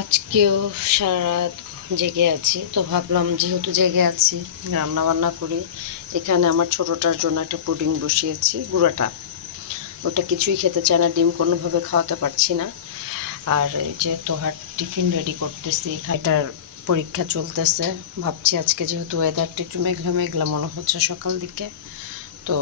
আজকেও সারা রাত জেগে আছি, তো ভাবলাম যেহেতু জেগে আছি রান্না বান্না করি। এখানে আমার ছোটোটার জন্য একটা পুডিং বসিয়েছি, গুঁড়াটা ওটা কিছুই খেতে চায় না, ডিম কোনোভাবে খাওয়াতে পারছি না। আর এই যে তোহার টিফিন রেডি করতেছি, এটার পরীক্ষা চলতেছে। ভাবছি আজকে যেহেতু ওয়েদারটা একটু মেঘলা মেঘলা মনে হচ্ছে সকাল দিকে, তো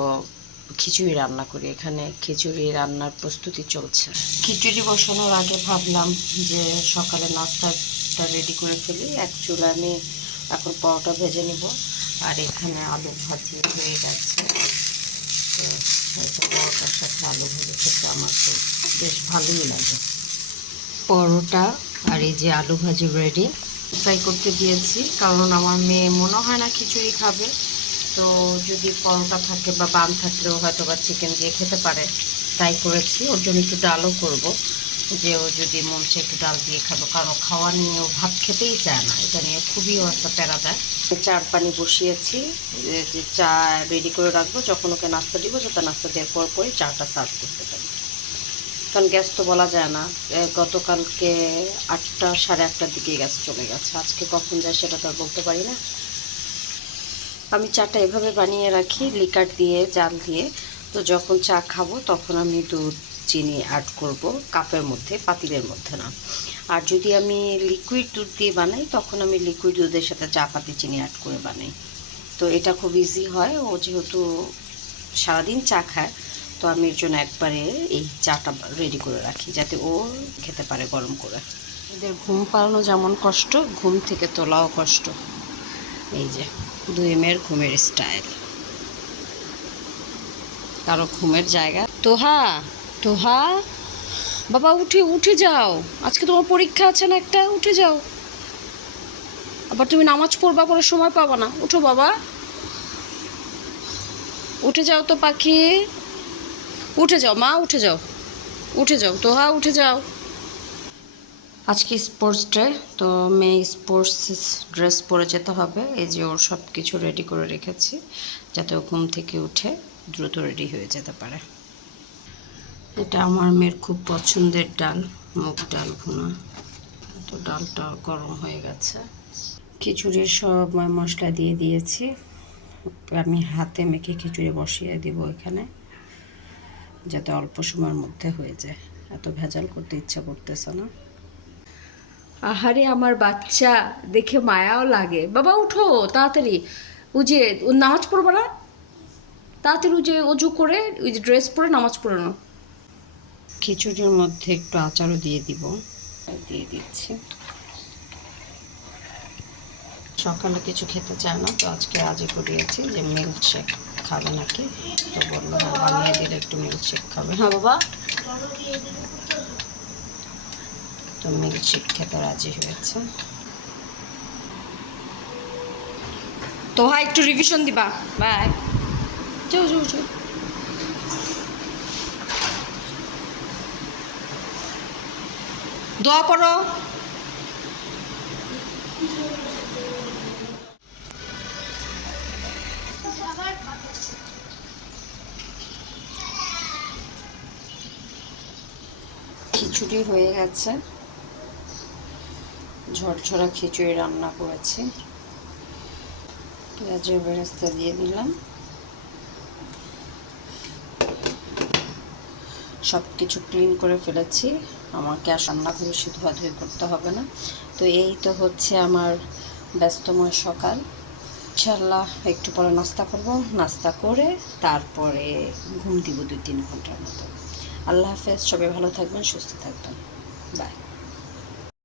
খিচুড়ি রান্না করি। এখানে খিচুড়ি রান্নার প্রস্তুতি চলছে। খিচুড়ি বসানোর আগে ভাবলাম যে সকালে নাস্তাটা রেডি করে ফেলি। এক চুলা আমি এখন পরোটা ভেজে নিব, আর এখানে আলু ভাজি হয়ে গেছে। তো হয়তো পরোটার সাথে আলু ভেজে খেতে আমার তো বেশ ভালোই লাগে। পরোটা আর এই যে আলু ভাজি রেডি। ফ্রাই করতে দিয়েছি, কারণ আমার মেয়ে মনে হয় না খিচুড়ি খাবে। তো যদি পরোটা থাকে বা বান থাকলেও হয়তো বা চিকেন দিয়ে খেতে পারে, তাই করেছি। ওর জন্য একটু ডালও করব, যে ও যদি মন চায় একটু ডাল দিয়ে খাবো, কারণ খাওয়া নিয়ে ও ভাত খেতেই চায় না। এটা নিয়ে খুবই ও একটা প্যারা দেয়। চার পানি বসিয়েছি, যে চা রেডি করে রাখবো, যখন ওকে নাস্তা দিব যাতে নাস্তা দেওয়ার পরই চাটা সার্ভ করতে পারি। কারণ গ্যাস তো বলা যায় না, গতকালকে 8টা সাড়ে 8টার দিকে গ্যাস চলে গেছে, আজকে কখন যায় সেটা তো আর বলতে পারি না। আমি চাটা এভাবে বানিয়ে রাখি লিকার দিয়ে, জাল দিয়ে। তো যখন চা খাবো তখন আমি দুধ চিনি অ্যাড করব কাপের মধ্যে, পাতিলের মধ্যে না। আর যদি আমি লিকুইড দুধ দিয়ে বানাই তখন আমি লিকুইড দুধের সাথে চা পাতি চিনি অ্যাড করে বানাই। তো এটা খুব ইজি হয়। ও যেহেতু সারাদিন চা খায়, তো আমি এর জন্য একবারে এই চাটা রেডি করে রাখি যাতে ও খেতে পারে গরম করে। এদের ঘুম পাড়ানো যেমন কষ্ট, ঘুম থেকে তোলাও কষ্ট। এই যে দুই মেয়ের ঘুমের স্টাইল, কারো ঘুমের জায়গা। তোহা, তোহা বাবা উঠে উঠে যাও, আজকে তোমার পরীক্ষা আছে না একটা, উঠে যাও। আবার তুমি নামাজ পড়বা, পরে সময় পাবা না। উঠো বাবা, উঠে যাও তো পাখি, উঠে যাও মা, উঠে যাও, উঠে যাও তোহা, উঠে যাও। আজকে স্পোর্টস ডে, তো মেয়ে স্পোর্টস ড্রেস পরে যেতে হবে। এই যে ওর সব কিছু রেডি করে রেখেছি যাতে ও ঘুম থেকে উঠে দ্রুত রেডি হয়ে যেতে পারে। এটা আমার মেয়ের খুব পছন্দের ডাল, মুগ ডাল ভুনা। তো ডালটা গরম হয়ে গেছে, খিচুড়ির সব মশলা দিয়ে দিয়েছি। আমি হাতে মেখে খিচুড়ি বসিয়ে দিব এখানে, যাতে অল্প সময়ের মধ্যে হয়ে যায়। এত ভেজাল করতে ইচ্ছা করতেছে না। আহারে আমার বাচ্চা, দেখে মায়াও লাগে। বাবা উঠো তাড়াতাড়ি, ও যে ও নামাজ পড়বো না, তাড়াতাড়ি যে অজু করে ওই যে ড্রেস পরে নামাজ পড়ে না। খিচুড়ির মধ্যে একটু আচারও দিয়ে দিব, দিয়ে দিচ্ছি। সকালে কিছু খেতে চায় না, তো আজকে আজই করিয়েছি যে মিল্কশেক খাবে নাকি। তো বললো হ্যাঁ, বানিয়ে দিলে একটু মিল্কশেক খাবে। হ্যাঁ বাবা, তো মিল্কশেক খেতে রাজি হয়েছে। তো হ্যাঁ, একটু রিভিশন দিবা। বাই, যাও যাও যাও। দোয়া পড়ো। খিচুড়ি হয়ে গেছে, ঝরঝরা খিচুড়ি রান্না করেছি। পেঁয়াজের বেরেস্তা দিয়ে দিলাম, সব কিছু ক্লিন করে ফেলেছি। আমাকে আর রান্নাঘরে শুধু ধোয়াধুয়ি করতে হবে না। তো এই তো হচ্ছে আমার ব্যস্তময় সকাল। ইনশাল্লাহ একটু পরে নাস্তা করব, নাস্তা করে তারপরে ঘুম দিব 2-3 ঘন্টার মতো। আল্লাহ হাফেজ, সবাই ভালো থাকবেন, সুস্থ থাকবেন, বাই।